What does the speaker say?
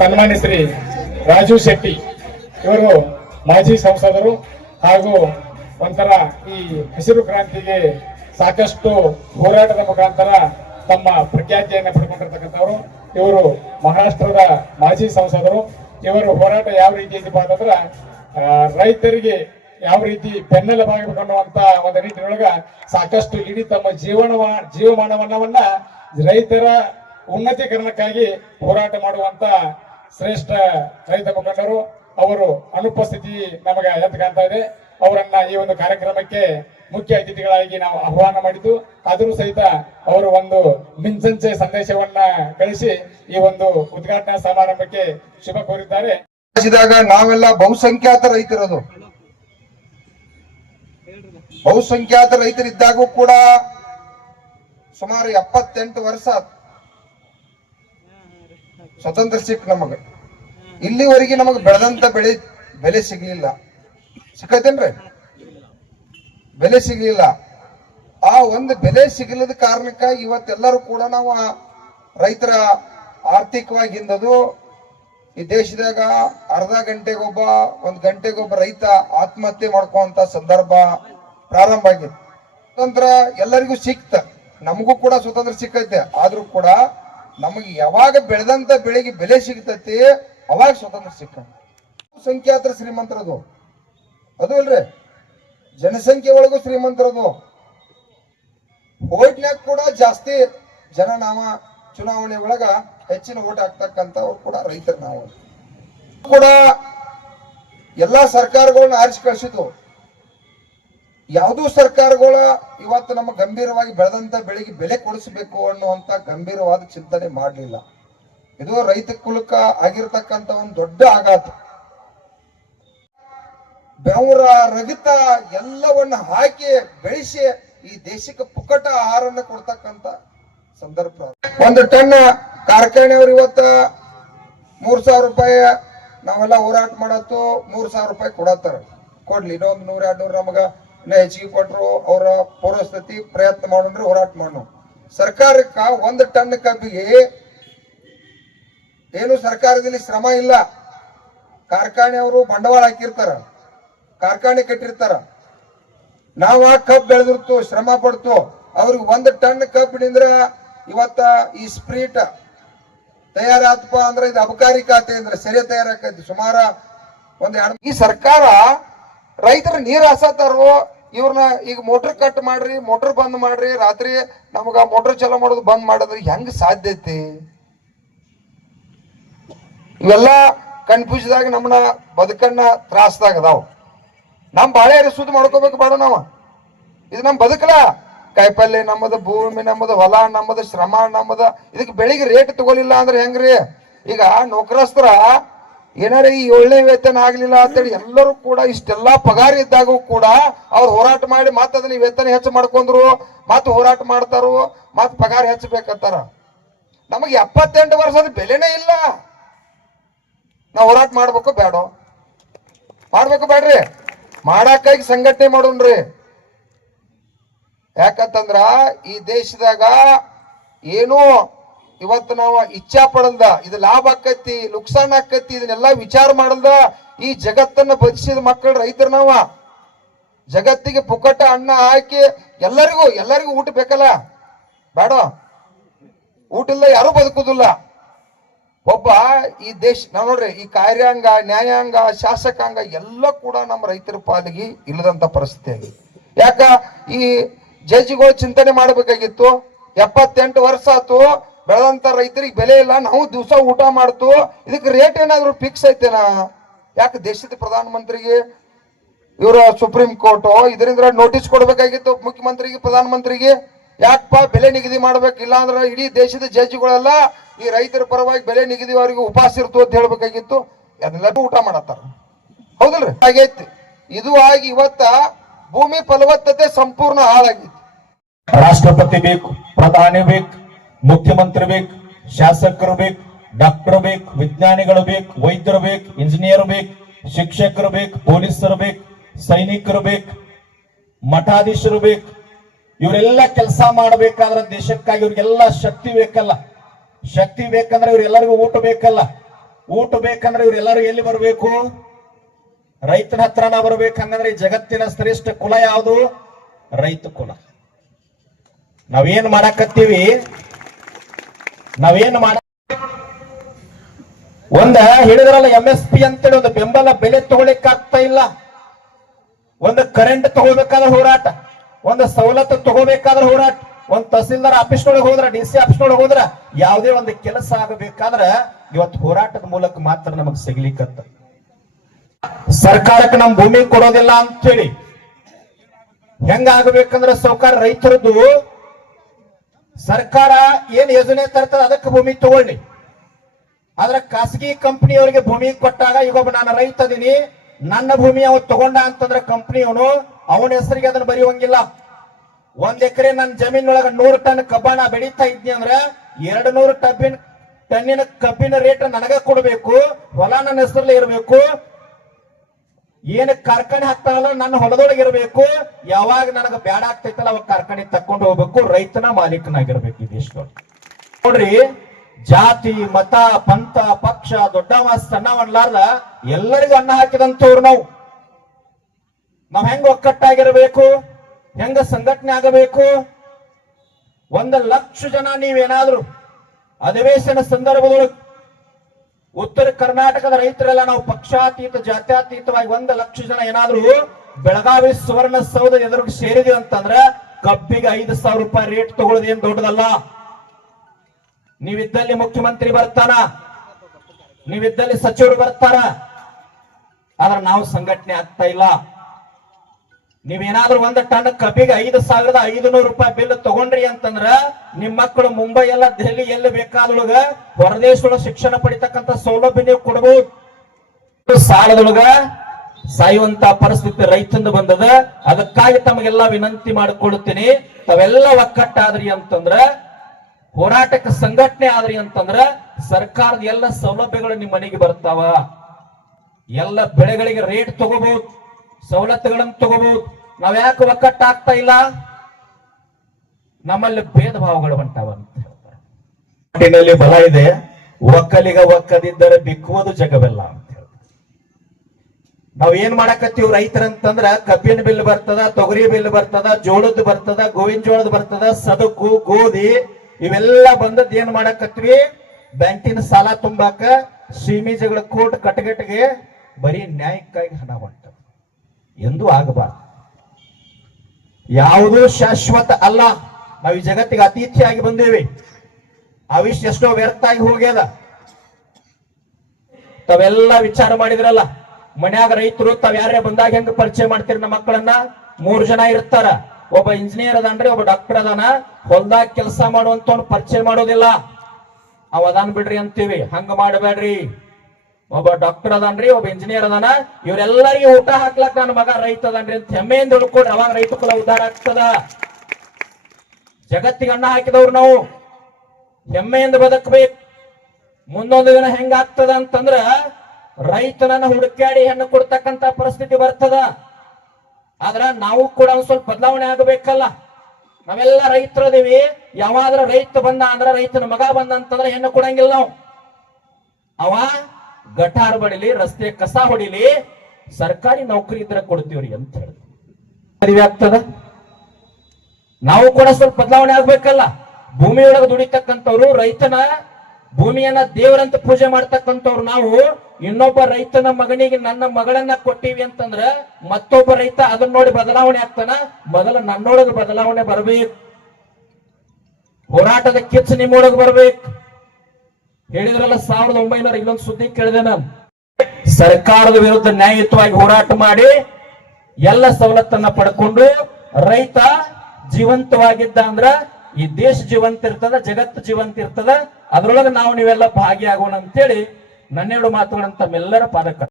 ಸನ್ಮಾನ್ಯ ಶ್ರೀ ರಾಜು ಶೆಟ್ಟಿ ಇವರು ಮಾಜಿ ಸಂಸದರು ಹಾಗೂ ಒಂಥರ ಈ ಹಸಿರು ಕ್ರಾಂತಿಗೆ ಸಾಕಷ್ಟು ಹೋರಾಟದ ಮುಖಾಂತರ ತಮ್ಮ ಪ್ರಖ್ಯಾತಿಯನ್ನು ಪಡ್ಕೊಂಡಿರ್ತಕ್ಕಂಥವ್ರು. ಇವರು ಮಹಾರಾಷ್ಟ್ರದ ಮಾಜಿ ಸಂಸದರು. ಇವರು ಹೋರಾಟ ಯಾವ ರೀತಿ ಇದ್ದಪ್ಪ ಅಂತಂದ್ರ ರೈತರಿಗೆ ಯಾವ ರೀತಿ ಬೆನ್ನೆಲುಬಾಗಬೇಕು ಅನ್ನುವಂತ ಒಂದು ನಿಟ್ಟಿನೊಳಗ ಸಾಕಷ್ಟು ಇಡೀ ತಮ್ಮ ಜೀವನ ಜೀವಮಾನವನ್ನವನ್ನ ರೈತರ ಉನ್ನತೀಕರಣಕ್ಕಾಗಿ ಹೋರಾಟ ಮಾಡುವಂತ ಶ್ರೇಷ್ಠ ರೈತ ಮುಖಂಡರು, ಅವರು ಅನುಪಸ್ಥಿತಿ ನಮಗೆ ಎದ್ದು ಕಾಣ್ತಾ ಇದೆ. ಅವರನ್ನ ಈ ಒಂದು ಕಾರ್ಯಕ್ರಮಕ್ಕೆ ಮುಖ್ಯ ಅತಿಥಿಗಳಾಗಿ ನಾವು ಆಹ್ವಾನ ಮಾಡಿದ್ದು, ಆದರೂ ಸಹಿತ ಅವರು ಒಂದು ಮಿಂಚಂಚೆ ಸಂದೇಶವನ್ನ ಕಳಿಸಿ ಈ ಒಂದು ಉದ್ಘಾಟನಾ ಸಮಾರಂಭಕ್ಕೆ ಶುಭ ಕೋರಿದ್ದಾರೆ. ನಾವೆಲ್ಲ ಬಹುಸಂಖ್ಯಾತ ರೈತರದು ಬಹುಸಂಖ್ಯಾತ ರೈತರಿದ್ದಾಗೂ ಕೂಡ ಸುಮಾರು ಎಪ್ಪತ್ತೆಂಟು ವರ್ಷ. ಸ್ವತಂತ್ರ ಸಿಕ್ ನಮಗ. ಇಲ್ಲಿವರೆಗೆ ನಮಗ್ ಬೆಳೆದಂತ ಬೆಳೆ, ಬೆಲೆ ಸಿಗ್ಲಿಲ್ಲ. ಸಿಕ್ಕೈತೇನ್ರಿ ಬೆಲೆ ಸಿಗ್ಲಿಲ್ಲ. ಆ ಒಂದು ಬೆಲೆ ಸಿಗಲದ ಕಾರಣಕ್ಕ ಇವತ್ತೆಲ್ಲರೂ ಕೂಡ ನಾವು ರೈತರ ಆರ್ಥಿಕವಾಗಿ ಹಿಂದದು, ಈ ದೇಶದಾಗ ಅರ್ಧ ಗಂಟೆಗೊಬ್ಬ ಒಂದ್ ಗಂಟೆಗೊಬ್ಬ ರೈತ ಆತ್ಮಹತ್ಯೆ ಮಾಡ್ಕೊಂತ ಸಂದರ್ಭ ಪ್ರಾರಂಭ ಆಗಿದೆ ಸ್ವತಂತ್ರ ಎಲ್ಲರಿಗೂ ಸಿಕ್ತ. ನಮಗೂ ಕೂಡ ಸ್ವತಂತ್ರ ಸಿಕ್ಕೈತೆ ಆದ್ರೂ ಕೂಡ ನಮಗೆ ಯಾವಾಗ ಬೆಳೆದಂತ ಬೆಳೆಗೆ ಬೆಲೆ ಸಿಗ್ತತಿ, ಅವಾಗ ಸ್ವತಂತ್ರ ಸಿಕ್ಕ ಸಂಖ್ಯಾತ್ರ ಶ್ರೀಮಂತರದು. ಅದು ಅಲ್ರಿ. ಜನಸಂಖ್ಯೆ ಒಳಗೂ ಶ್ರೀಮಂತರದು. ಓಟ್ನಾಗ ಕೂಡ ಜಾಸ್ತಿ ಜನ ನಾವ ಚುನಾವಣೆ ಒಳಗ ಹೆಚ್ಚಿನ ಓಟ್ ಹಾಕ್ತಕ್ಕಂಥವ್ರು ಕೂಡ ರೈತರು ನಾವು. ಕೂಡ ಎಲ್ಲಾ ಸರ್ಕಾರಗಳನ್ನ ಆರಿಸಿ ಕಳಿಸಿದ್ವು ಯಾವುದೂ ಸರ್ಕಾರಗಳ ಇವತ್ತು ನಮ್ಮ ಗಂಭೀರವಾಗಿ ಬೆಳೆದಂತ ಬೆಳೆಗೆ ಬೆಲೆ ಕೊಡಿಸಬೇಕು ಅನ್ನುವಂತ ಗಂಭೀರವಾದ ಚಿಂತನೆ ಮಾಡಲಿಲ್ಲ. ಇದು ರೈತ ಕುಲಕ ಆಗಿರ್ತಕ್ಕಂತ ಒಂದು ದೊಡ್ಡ ಆಘಾತ. ಬೆವರ ರಗತ ಎಲ್ಲವನ್ನ ಹಾಕಿ ಬೆಳೆಸಿ ಈ ದೇಶಕ್ಕೆ ಪುಕಟ ಆಹಾರನ ಕೊಡ್ತಕ್ಕಂತ ಸಂದರ್ಭ ಒಂದು ಟನ್ ಕಾರ್ಖಾನೆಯವ್ರು ಇವತ್ತ ಮೂರ್ ಸಾವಿರ ರೂಪಾಯಿ ನಾವೆಲ್ಲ ಹೋರಾಟ ಮಾಡತ್ತು ಮೂರ್ ಸಾವಿರ ರೂಪಾಯಿ ಕೊಡತ್ತಾರ. ಕೊಡ್ಲಿ ಇನ್ನೊಂದು ನೂರ ಎರಡು ನಮಗ ಹೆಚ್ಚಿಗೆ ಕೊಟ್ಟರು ಅವರ ಪೂರ್ವಸ್ಥಿತಿ ಪ್ರಯತ್ನ ಮಾಡೋಣ್ರಿ ಹೋರಾಟ ಮಾಡೋಣ. ಸರ್ಕಾರಕ್ಕ ಒಂದು ಟನ್ ಕಬ್ಬಿಗೆ ಏನು ಸರ್ಕಾರದಲ್ಲಿ ಶ್ರಮ ಇಲ್ಲ. ಕಾರ್ಖಾನೆಯವರು ಬಂಡವಾಳ ಹಾಕಿರ್ತಾರ. ಕಾರ್ಖಾನೆ ಕಟ್ಟಿರ್ತಾರ. ನಾವ ಕಬ್ಬು ಬೆಳೆದಿರ್ತು, ಶ್ರಮ ಪಡ್ತು. ಅವ್ರಿಗೆ ಒಂದ್ ಟನ್ ಕಬ್ಬು ಹಿಡಿದ್ರ ಇವತ್ತ ಈ ಸ್ಪ್ರೀಟ್ ತಯಾರಾತಪ್ಪ ಅಂದ್ರೆ ಇದು ಅಬಕಾರಿ ಖಾತೆ ಅಂದ್ರೆ ಸರಿ ತಯಾರಾಕೈತಿ. ಸುಮಾರ ಒಂದ್ ಎರಡು ಈ ಸರ್ಕಾರ ರೈತರ ನೀರ್ ಹಾಸತಾರು, ಇವ್ರನ್ನ ಈಗ ಮೋಟರ್ ಕಟ್ ಮಾಡ್ರಿ ಮೋಟರ್ ಬಂದ್ ಮಾಡ್ರಿ, ರಾತ್ರಿ ನಮಗ ಮೋಟರ್ ಚಲೋ ಮಾಡೋದು ಬಂದ್ ಮಾಡಿದ್ರೆ ಹೆಂಗ್ ಸಾಧ್ಯ ಐತಿ? ಇವೆಲ್ಲ ಕನ್ಫ್ಯೂಸ್ದಾಗ ನಮ್ಮನ್ನ ಬದುಕನ್ನ ತ್ರಾಸದಾಗ ಅದಾವ. ನಮ್ ಬಾಳೆ ಸುದ್ದಿ ಮಾಡ್ಕೋಬೇಕು ಬೇಡ ನಾವ. ಇದು ನಮ್ ಬದುಕಲ ಕಾಯಿಪಲ್ಲೆ ನಮ್ಮದು ಭೂಮಿ, ನಮ್ಮದು ಹೊಲ, ನಮ್ಮದು ಶ್ರಮ, ನಮ್ಮದ ಇದಕ್ಕೆ ಬೆಳಿಗ್ಗೆ ರೇಟ್ ತಗೋಲಿಲ್ಲ ಅಂದ್ರೆ ಹೆಂಗ್ರಿ? ಈಗ ನೌಕರಸ್ತರ ಏನಾರ ಈ ಏಳನೇ ವೇತನ ಆಗ್ಲಿಲ್ಲ ಅಂತೇಳಿ ಎಲ್ಲರೂ ಕೂಡ ಇಷ್ಟೆಲ್ಲಾ ಪಗಾರ ಇದ್ದಾಗೂ ಕೂಡ ಅವ್ರು ಹೋರಾಟ ಮಾಡಿ ಮತ್ತೆ ಅದನ್ನ ವೇತನ ಹೆಚ್ಚು ಮಾಡ್ಕೊಂಡ್ರು ಮತ್ತೆ ಹೋರಾಟ ಮಾಡ್ತಾರೋ, ಮತ್ ಪಗಾರ ಹೆಚ್ಚಬೇಕಂತಾರ. ನಮಗೆ ಎಪ್ಪತ್ತೆಂಟು ವರ್ಷದ ಬೆಲೆನೇ ಇಲ್ಲ. ನಾವು ಹೋರಾಟ ಮಾಡ್ಬೇಕು ಬೇಡ. ಮಾಡ್ಬೇಕು ಬೇಡ್ರಿ. ಮಾಡಕ್ಕಾಗಿ ಸಂಘಟನೆ ಮಾಡೋಣ್ರಿ. ಯಾಕಂತಂದ್ರ ಈ ದೇಶದಾಗ ಏನು ಇವತ್ತು ನಾವು ಇಚ್ಛಾ ಪಡಲ್ದ ಇದು ಲಾಭ ಆಕತಿ, ನುಕ್ಸಾನ್ ಆಕತಿ, ಇದನ್ನೆಲ್ಲ ವಿಚಾರ ಮಾಡಲ್ದ ಈ ಜಗತ್ತನ್ನ ಬದುಕಿಸಿದ ಮಕ್ಕಳು ರೈತರು ನಾವ. ಜಗತ್ತಿಗೆ ಪುಕ್ಕಟ ಅನ್ನ ಹಾಕಿ ಎಲ್ಲರಿಗೂ ಎಲ್ಲರಿಗೂ ಊಟ ಬೇಕಲ್ಲ? ಬೇಡ. ಊಟ ಇಲ್ಲ ಯಾರು ಬದುಕುದಿಲ್ಲ. ಒಬ್ಬ ಈ ದೇಶ, ನಾವ್ ನೋಡ್ರಿ, ಈ ಕಾರ್ಯಾಂಗ, ನ್ಯಾಯಾಂಗ, ಶಾಸಕಾಂಗ ಎಲ್ಲ ಕೂಡ ನಮ್ಮ ರೈತರ ಪಾಲಿಗೆ ಇಲ್ಲದಂತ ಪರಿಸ್ಥಿತಿ ಆಗಿದೆ. ಯಾಕ? ಈ ಜಡ್ಜಿಗಳು ಚಿಂತನೆ ಮಾಡಬೇಕಾಗಿತ್ತು. ಎಪ್ಪತ್ತೆಂಟು ವರ್ಷ ಆತು. ಬೆಳೆದಂತ ರೈತರಿಗೆ ಬೆಲೆ ಇಲ್ಲ, ನಾವು ದಿವಸ ಊಟ ಮಾಡ್ತು, ಇದಕ್ಕೆ ರೇಟ್ ಏನಾದ್ರು ಫಿಕ್ಸ್ ಐತೆನಾ? ಯಾಕೆ ದೇಶದ ಪ್ರಧಾನಮಂತ್ರಿಗೆ, ಇವರ ಸುಪ್ರೀಂ ಕೋರ್ಟ್, ಇದರಿಂದ ನೋಟಿಸ್ ಕೊಡ್ಬೇಕಾಗಿತ್ತು ಮುಖ್ಯಮಂತ್ರಿಗೆ, ಪ್ರಧಾನಮಂತ್ರಿಗೆ. ಯಾಕಪ್ಪ ಬೆಲೆ ನಿಗದಿ ಮಾಡ್ಬೇಕು? ಇಲ್ಲ ಅಂದ್ರೆ ಇಡೀ ದೇಶದ ಜಡ್ಜಿಗಳೆಲ್ಲ ಈ ರೈತರ ಪರವಾಗಿ ಬೆಲೆ ನಿಗದಿ ಅವರಿಗೆ ಉಪವಾಸ ಇರ್ತು ಅಂತ ಹೇಳ್ಬೇಕಾಗಿತ್ತು. ಅದನ್ನೆಲ್ಲ ಊಟ ಮಾಡತ್ತಾರ. ಹೌದಲ್ರಿ? ಹಾಗೈತಿ ಇದು ಆಗಿ ಇವತ್ತ ಭೂಮಿ ಫಲವತ್ತತೆ ಸಂಪೂರ್ಣ ಹಾಳಾಗಿತ್ತು ರಾಷ್ಟ್ರಪತಿ ಬೇಕು, ಪ್ರಧಾನಿ ಬೇಕು ಮುಖ್ಯಮಂತ್ರಿ ಬೇಕು, ಶಾಸಕರು ಬೇಕು, ಡಾಕ್ಟರ್ ಬೇಕು, ವಿಜ್ಞಾನಿಗಳು ಬೇಕು, ವೈದ್ಯರು ಬೇಕು, ಇಂಜಿನಿಯರ್ ಬೇಕು, ಶಿಕ್ಷಕರು ಬೇಕು, ಪೊಲೀಸರು ಬೇಕು, ಸೈನಿಕರು ಬೇಕು, ಮಠಾಧೀಶರು ಬೇಕು. ಇವರೆಲ್ಲ ಕೆಲಸ ಮಾಡಬೇಕಾದ್ರೆ ದೇಶಕ್ಕಾಗಿ ಇವ್ರಿಗೆಲ್ಲ ಶಕ್ತಿ ಬೇಕಲ್ಲ. ಶಕ್ತಿ ಬೇಕಂದ್ರೆ ಇವ್ರೆಲ್ಲರಿಗೂ ಊಟ ಬೇಕಲ್ಲ. ಊಟ ಬೇಕಂದ್ರೆ ಇವರೆಲ್ಲರೂ ಎಲ್ಲಿ ಬರಬೇಕು? ರೈತನ ಹತ್ರನ ಬರ್ಬೇಕಂಗಂದ್ರೆ ಈ ಜಗತ್ತಿನ ಶ್ರೇಷ್ಠ ಕುಲ ಯಾವುದು? ರೈತ ಕುಲ. ನಾವೇನ್ ಮಾಡಾಕತ್ತೀವಿ? ನಾವೇನ್ ಮಾಡ ಒಂದ ಹೇಳಿದ್ರಲ್ಲ ಎಂ ಎಸ್ ಪಿ ಅಂತೇಳಿ ಒಂದು ಬೆಂಬಲ ಬೆಲೆ ತಗೊಳಿಕ್ ಆಗ್ತಾ ಇಲ್ಲ. ಒಂದು ಕರೆಂಟ್ ತಗೋಬೇಕಾದ್ರೆ ಹೋರಾಟ, ಒಂದು ಸವಲತ್ತು ತಗೋಬೇಕಾದ್ರೆ ಹೋರಾಟ, ಒಂದು ತಹಸೀಲ್ದಾರ್ ಆಫೀಸ್ನೊಳಗೆ ಹೋದ್ರ ಡಿ ಸಿ ಆಫೀಸ್ನೊಳಗೆ ಹೋದ್ರ ಯಾವುದೇ ಒಂದು ಕೆಲಸ ಆಗಬೇಕಾದ್ರ ಇವತ್ತು ಹೋರಾಟದ ಮೂಲಕ ಮಾತ್ರ ನಮಗ್ ಸಿಗ್ಲಿಕ್ಕತ್ತ. ಸರ್ಕಾರಕ್ಕೆ ನಮ್ ಭೂಮಿ ಕೊಡೋದಿಲ್ಲ ಅಂತ ಹೇಳಿ ಹೆಂಗ ಆಗ್ಬೇಕಂದ್ರ ಸೌಕಾರ ರೈತರದ್ದು ಸರ್ಕಾರ ಏನ್ ಯೋಜನೆ ತರ್ತದ ಅದಕ್ಕೆ ಭೂಮಿ ತಗೊಳ್ಳಿ. ಆದ್ರೆ ಖಾಸಗಿ ಕಂಪನಿಯವರಿಗೆ ಭೂಮಿ ಕೊಟ್ಟಾಗ ಈಗ ಒಬ್ಬ ನಾನು ರೈತ ಅದೀನಿ, ನನ್ನ ಭೂಮಿ ಅವ ತಗೊಂಡ ಅಂತಂದ್ರೆ ಕಂಪನಿಯವನು ಅವನ ಹೆಸರಿಗೆ ಅದನ್ನ ಬರೆಯುವಂಗಿಲ್ಲ. ಒಂದ್ ಎಕರೆ ನನ್ನ ಜಮೀನೊಳಗ ನೂರು ಟನ್ ಕಬ್ಬಣ ಬೆಳೀತಾ ಇದ್ನಿ ಅಂದ್ರೆ ಎರಡು ನೂರು ಟಬ್ಬಿನ ಟನ್ನಿನ ಕಬ್ಬಿನ ರೇಟ್ ನನಗ ಕೊಡಬೇಕು, ಹೊಲ ನನ್ನ ಹೆಸರಲ್ಲಿ ಇರಬೇಕು ಏನ್ ಕಾರ್ಖಾನೆ ಹಾಕ್ತಾರಲ್ಲ ನನ್ನ ಹೊಲದೊಳಗೆ ಇರಬೇಕು ಯಾವಾಗ ನನಗ ಬ್ಯಾಡ ಆಗ್ತೈತಲ್ಲ, ಅವಾಗ ಕಾರ್ಖಾನೆ ತಕ್ಕೊಂಡು ಹೋಗ್ಬೇಕು. ರೈತನ ಮಾಲೀಕನಾಗಿರ್ಬೇಕು ದೇಶದೊಳಗೆ ನೋಡ್ರಿ, ಜಾತಿ, ಮತ, ಪಂಥ, ಪಕ್ಷ ದೊಡ್ಡವ ಅನ್ಲಾರ್ದ ಎಲ್ಲರಿಗೂ ಅನ್ನ ಹಾಕಿದಂತವ್ರು ನಾವು. ನಾವ್ ಹೆಂಗ ಒಕ್ಕಟ್ಟಾಗಿರ್ಬೇಕು? ಹೆಂಗ ಸಂಘಟನೆ ಆಗಬೇಕು? ಒಂದ ಲಕ್ಷ ಜನ ನೀವೇನಾದ್ರು ಅಧಿವೇಶನ ಸಂದರ್ಭದೊಳಗೆ ಉತ್ತರ ಕರ್ನಾಟಕದ ರೈತರೆಲ್ಲ ನಾವು ಪಕ್ಷಾತೀತ, ಜಾತ್ಯಾತೀತವಾಗಿ ಒಂದು ಲಕ್ಷ ಜನ ಏನಾದ್ರೂ ಬೆಳಗಾವಿ ಸುವರ್ಣ ಸೌಧ ಎದುರು ಸೇರಿದೆ ಅಂತಂದ್ರ ಕಬ್ಬಿಗೆ ಐದು ಸಾವಿರ ರೂಪಾಯಿ ರೇಟ್ ತಗೊಳ್ಳೋದೇನ್ ದೊಡ್ಡದಲ್ಲ? ನೀವಿದ್ದಲ್ಲಿ ಮುಖ್ಯಮಂತ್ರಿ ಬರ್ತಾನ? ನೀವಿದ್ದಲ್ಲಿ ಸಚಿವರು ಬರ್ತಾರ? ಆದ್ರೆ ನಾವು ಸಂಘಟನೆ ಆಗ್ತಾ ಇಲ್ಲ. ನೀವೇನಾದ್ರೂ ಒಂದ್ ಟನ್ ಕಬ್ಬಿಗೆ ಐದು ಸಾವಿರದ ಐದು ನೂರು ರೂಪಾಯಿ ಬಿಲ್ ತಗೊಂಡ್ರಿ ಅಂತಂದ್ರ ನಿಮ್ ಮಕ್ಕಳು ಮುಂಬೈ ಎಲ್ಲ ದೆಹಲಿ ಎಲ್ಲಿ ಬೇಕಾದೊಳಗ ಹೊರದೇಶದೊಳಗ ಶಿಕ್ಷಣ ಪಡಿತಕ್ಕಂತ ಸೌಲಭ್ಯ ನೀವು ಕೊಡಬಹುದು ಸಾಲದೊಳಗ ಸಾಯುವಂತ ಪರಿಸ್ಥಿತಿ ರೈತಂದ ಬಂದದ. ಅದಕ್ಕಾಗಿ ತಮಗೆಲ್ಲ ವಿನಂತಿ ಮಾಡಿಕೊಳ್ಳುತ್ತೀನಿ ತಾವೆಲ್ಲ ಒಕ್ಕಟ್ಟಾದ್ರಿ ಅಂತಂದ್ರ, ಹೋರಾಟಕ್ಕೆ ಸಂಘಟನೆ ಆದ್ರಿ ಅಂತಂದ್ರ ಸರ್ಕಾರದ ಎಲ್ಲ ಸೌಲಭ್ಯಗಳು ನಿಮ್ಮ ಮನೆಗೆ ಬರ್ತಾವ. ಎಲ್ಲ ಬೆಳೆಗಳಿಗೆ ರೇಟ್ ತಗೋಬಹುದು ಸವಲತ್ತುಗಳನ್ನು ತಗೋಬಹುದು ನಾವ್ ಯಾಕೆ ಒಕ್ಕಟ್ಟಾಗ್ತಾ ಇಲ್ಲ. ನಮ್ಮಲ್ಲಿ ಭೇದ ಭಾವಗಳು ಹೇಳ್ತಾರೆ. ಬಲ ಇದೆ. ಒಕ್ಕಲಿಗ ಒಕ್ಕದಿದ್ದರೆ ಬಿಕ್ಕುವುದು ಜಗವೆಲ್ಲ ಅಂತ ನಾವ್ ಏನ್ ರೈತರ ರೈತರಂತಂದ್ರ, ಕಬ್ಬಿನ ಬಿಲ್ ಬರ್ತದ, ತೊಗರಿ ಬಿಲ್ ಬರ್ತದ ಜೋಳದ ಬರ್ತದ, ಗೋವಿನ ಜೋಳದ ಬರ್ತದ, ಸದಕು, ಗೋಧಿ, ಇವೆಲ್ಲ ಬಂದದ್ ಏನ್ ಮಾಡಕತ್ವಿ ಬ್ಯಾಂಕಿನ ಸಾಲ ತುಂಬಾಕ ಸೀಮೀಜಗಳ ಕೋಟ್ ಕಟ್ಟಗಟ್ಟಿಗೆ ಬರೀ ನ್ಯಾಯಕ್ಕಾಗಿ ಹಣ ಹೊಂಟ ಎಂದೂ ಆಗಬಾರ್ದು. ಯಾವುದೂ ಶಾಶ್ವತ ಅಲ್ಲ. ನಾವು ಈ ಜಗತ್ತಿಗೆ ಅತಿಥಿಯಾಗಿ ಬಂದೇವೆ ಆವಿಷ್ಯ ಎಷ್ಟೋ ವ್ಯರ್ಥ ಆಗಿ ಹೋಗ್ಯದ. ತಾವೆಲ್ಲ ವಿಚಾರ ಮಾಡಿದ್ರಲ್ಲ, ಮನ್ಯಾಗ ರೈತರು ತಾವ್ ಯಾರೇ ಬಂದಾಗ ಹೆಂಗ ಪರಿಚಯ ಮಾಡ್ತೀರಿ ನಮ್ಮ ಮಕ್ಕಳನ್ನ? ಮೂರ್ ಜನ ಇರ್ತಾರ. ಒಬ್ಬ ಇಂಜಿನಿಯರ್ ಅದಾನ್ರಿ, ಒಬ್ಬ ಡಾಕ್ಟರ್ ಅದಾನ. ಹೊಲ್ದಾಗ ಕೆಲಸ ಮಾಡುವಂತ ಪರಿಚಯ ಮಾಡೋದಿಲ್ಲ. ಅವ ಅದಾನ್ ಬಿಡ್ರಿ ಅಂತೀವಿ. ಹಂಗ ಮಾಡಬೇಡ್ರಿ ಒಬ್ಬ ಡಾಕ್ಟರ್ ಅದಾನ್ರಿ, ಒಬ್ಬ ಇಂಜಿನಿಯರ್ ಅದಾನ. ಇವರೆಲ್ಲರಿಗೆ ಊಟ ಹಾಕ್ಲಕ್ ನನ್ನ ಮಗ ರೈತ ಅದನ್ರಿ ಅಂತ ಹೆಮ್ಮೆಯಿಂದ ಉಳ್ಕೊಡ್ರಿ ಅವಾಗ ರೈತ ಕುಲ ಉದ್ಧಾರ ಆಗ್ತದ. ಜಗತ್ತಿಗೆ ಅನ್ನ ಹಾಕಿದವ್ರು ನಾವು. ಹೆಮ್ಮೆಯಿಂದ ಬದುಕಬೇಕು. ಮುಂದೊಂದು ದಿನ ಹೆಂಗಾಗ್ತದ ಅಂತಂದ್ರ ರೈತನನ್ನ ಹುಡುಕಾಡಿ ಹೆಣ್ಣು ಕೊಡ್ತಕ್ಕಂತ ಪರಿಸ್ಥಿತಿ ಬರ್ತದ. ಆದ್ರ ನಾವು ಕೂಡ ಒಂದ್ ಸ್ವಲ್ಪ ಬದಲಾವಣೆ ಆಗಬೇಕಲ್ಲ. ನಾವೆಲ್ಲ ರೈತರದೀವಿ. ಯಾವಾದ್ರ ರೈತ ಬಂದ ಅಂದ್ರ ರೈತನ ಮಗ ಬಂದ ಅಂತಂದ್ರ ಹೆಣ್ಣು ಕೊಡಂಗಿಲ್ಲ ನಾವು. ಅವ ಗಟಾರ್ ಬಡಿಲಿ ರಸ್ತೆ ಕಸ ಹೊಡಿಲಿ, ಸರ್ಕಾರಿ ನೌಕರಿ ಇದ್ರ ಕೊಡ್ತೀವ್ರಿ ಅಂತ ಹೇಳಿ ಅರಿವೆ ಆಗ್ತದ? ನಾವು ಕೂಡ ಸ್ವಲ್ಪ ಬದಲಾವಣೆ ಆಗ್ಬೇಕಲ್ಲ. ಭೂಮಿಯೊಳಗೆ ದುಡಿತಕ್ಕಂಥವ್ರು, ರೈತನ ಭೂಮಿಯನ್ನ ದೇವರಂತ ಪೂಜೆ ಮಾಡ್ತಕ್ಕಂಥವ್ರು ನಾವು, ಇನ್ನೊಬ್ಬ ರೈತನ ಮಗನಿಗೆ ನನ್ನ ಮಗಳನ್ನ ಕೊಟ್ಟಿವಿ ಅಂತಂದ್ರ ಮತ್ತೊಬ್ಬ ರೈತ ಅದನ್ನ ನೋಡಿ ಬದಲಾವಣೆ ಆಗ್ತಾನ? ಮೊದಲ ನನ್ನೊಳಗೆ ಬದಲಾವಣೆ ಬರಬೇಕು. ಹೋರಾಟದ ಕಿಚ್ಚು ನಿಮ್ಮೊಳಗೆ ಬರ್ಬೇಕು. ಹೇಳಿದ್ರಲ್ಲ, ಸಾವಿರದ ಒಂಬೈನೂರ ಇನ್ನೊಂದು ಸುದ್ದಿ ಕೇಳಿದೆ ನಾನು. ಸರ್ಕಾರದ ವಿರುದ್ಧ ನ್ಯಾಯಯುತವಾಗಿ ಹೋರಾಟ ಮಾಡಿ ಎಲ್ಲ ಸವಲತ್ತನ್ನ ಪಡ್ಕೊಂಡು ರೈತ ಜೀವಂತವಾಗಿದ್ದ ಅಂದ್ರ ಈ ದೇಶ ಜೀವಂತ ಇರ್ತದ, ಜಗತ್ತು ಜೀವಂತ ಇರ್ತದ, ಅದರೊಳಗೆ ನಾವು ನೀವೆಲ್ಲ ಭಾಗಿಯಾಗೋಣ ಅಂತೇಳಿ ನನ್ನೆರಡು ಮಾತುಗಳಂತ ತಮ್ಮೆಲ್ಲರ ಪಾದಕ